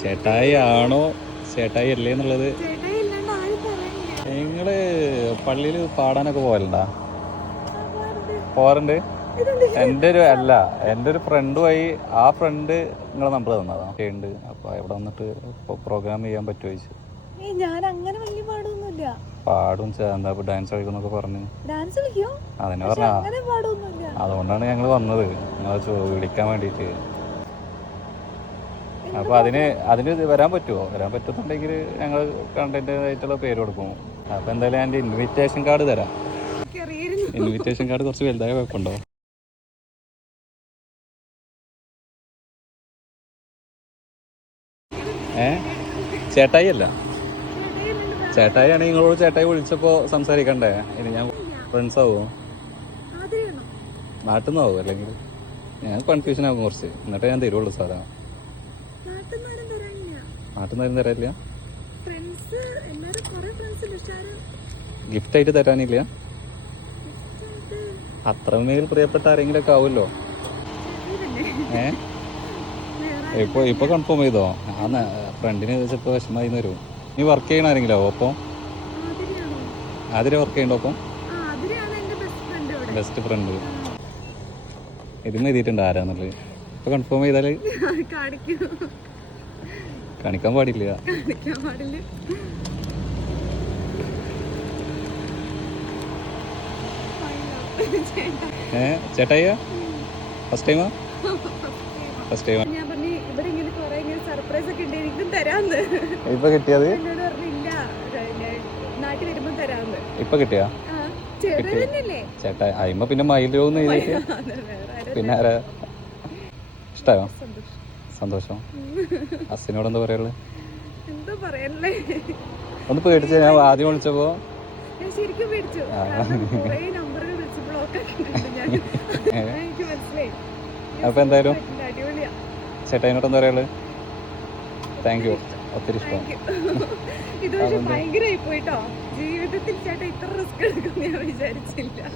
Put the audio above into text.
ചേട്ടായി ആണോ ചേട്ടായി അല്ലേ എന്നുള്ളത്. നിങ്ങള് പള്ളിയിൽ പാടാനൊക്കെ പോകലുണ്ടാ? പോകാറുണ്ട്. എൻ്റെ ഒരു ഫ്രണ്ട് വഴി ആ ഫ്രണ്ട് നിങ്ങളെ നമ്പർ തന്നതാ ഉണ്ട്. അപ്പോൾ ഇവിടെ വന്നിട്ട് പ്രോഗ്രാം ചെയ്യാൻ പറ്റുമോ ചോദിച്ചു. ഞാൻ അങ്ങനെ വലിയ പാടൊന്നുമില്ല. പാടും എന്താ ഡാൻസ് കളിക്കുന്നൊക്കെ പറഞ്ഞു. അതിനെ പറഞ്ഞ അതുകൊണ്ടാണ് ഞങ്ങൾ വന്നത് നിങ്ങൾ വിളിക്കാൻ വേണ്ടിയിട്ട്. അപ്പോൾ അതിന് വരാൻ പറ്റുമോ? വരാൻ പറ്റുന്നുണ്ടെങ്കിൽ ഞങ്ങൾ കണ്ടന്റ് ആയിട്ടുള്ള പേര് കൊടുക്കും. അപ്പോൾ എന്തായാലും എൻ്റെ ഇൻവിറ്റേഷൻ കാർഡ് തരാം. ഇൻവിറ്റേഷൻ കാർഡ് കുറച്ച് വലുതായ കുഴപ്പമുണ്ടോ? ചേട്ടായി അല്ല. ചേട്ടായി ആണെങ്കിൽ നിങ്ങളോട് ചേട്ടായി വിളിച്ചപ്പോൾ സംസാരിക്കണ്ടേ? ഇനി ഞാൻ ഫ്രണ്ട്സ് ആവുമോ? നാട്ടിൽ നിന്നാവും അല്ലെങ്കിൽ ഞാൻ കൺഫ്യൂഷൻ ആകും കുറച്ച്. എന്നിട്ടേ ഞാൻ തരുള്ളൂ സാധാരണ. നാട്ടിൽ നിന്നാരും തരാനില്ല. ഗിഫ്റ്റ് ആയിട്ട് തരാനില്ല. അത്രമേൽ പ്രിയപ്പെട്ട ആരെങ്കിലൊക്കെ ആവുമല്ലോ. ഇപ്പൊ കൺഫേം ചെയ്തോ? ആ ഫ്രണ്ടിന് ചിലപ്പോൾ വിഷമായി വരും. നീ വർക്ക് ചെയ്യണ ആരെങ്കിലും ആവോ? അപ്പോൾ അതിരെ വർക്ക് ചെയ്യണ്ടോ? അപ്പം ബെസ്റ്റ് ഫ്രണ്ട് ഇതിന് എഴുതിയിട്ടുണ്ട് ആരാന്നുള്ളത്. ഇപ്പൊ കൺഫേം ചെയ്താല് കാണിക്കാൻ പാടില്ല. ചേട്ടായിയാ? ഫസ്റ്റ് ടൈമാ? ഫസ്റ്റ് ടൈമാ. ഇപ്പൊ കിട്ടിയത്? ഇപ്പൊ കിട്ടിയാ? ചേട്ടാ അയിമ പിന്നെ മയിലോന്ന് എഴുതിയിട്ട് പിന്നെ ആരാ? ഇഷ്ടായോ? സന്തോഷം. അസിനോട് എന്താ പറയുള്ളു? ഒന്ന് പേടിച്ച. ഞാൻ ആദ്യം വിളിച്ചപ്പോ അപ്പൊ എന്തായാലും ചേട്ടായിനോട് എന്താ പറയുള്ളു? Thank you. ഒത്തിരി ഇഷ്ടം. ഇത് ഭയങ്കരമായി പോയിട്ടോ. ജീവിതത്തിൽ ചേട്ടാ ഇത്ര റിസ്ക് എടുക്കും ഞാൻ വിചാരിച്ചില്ല.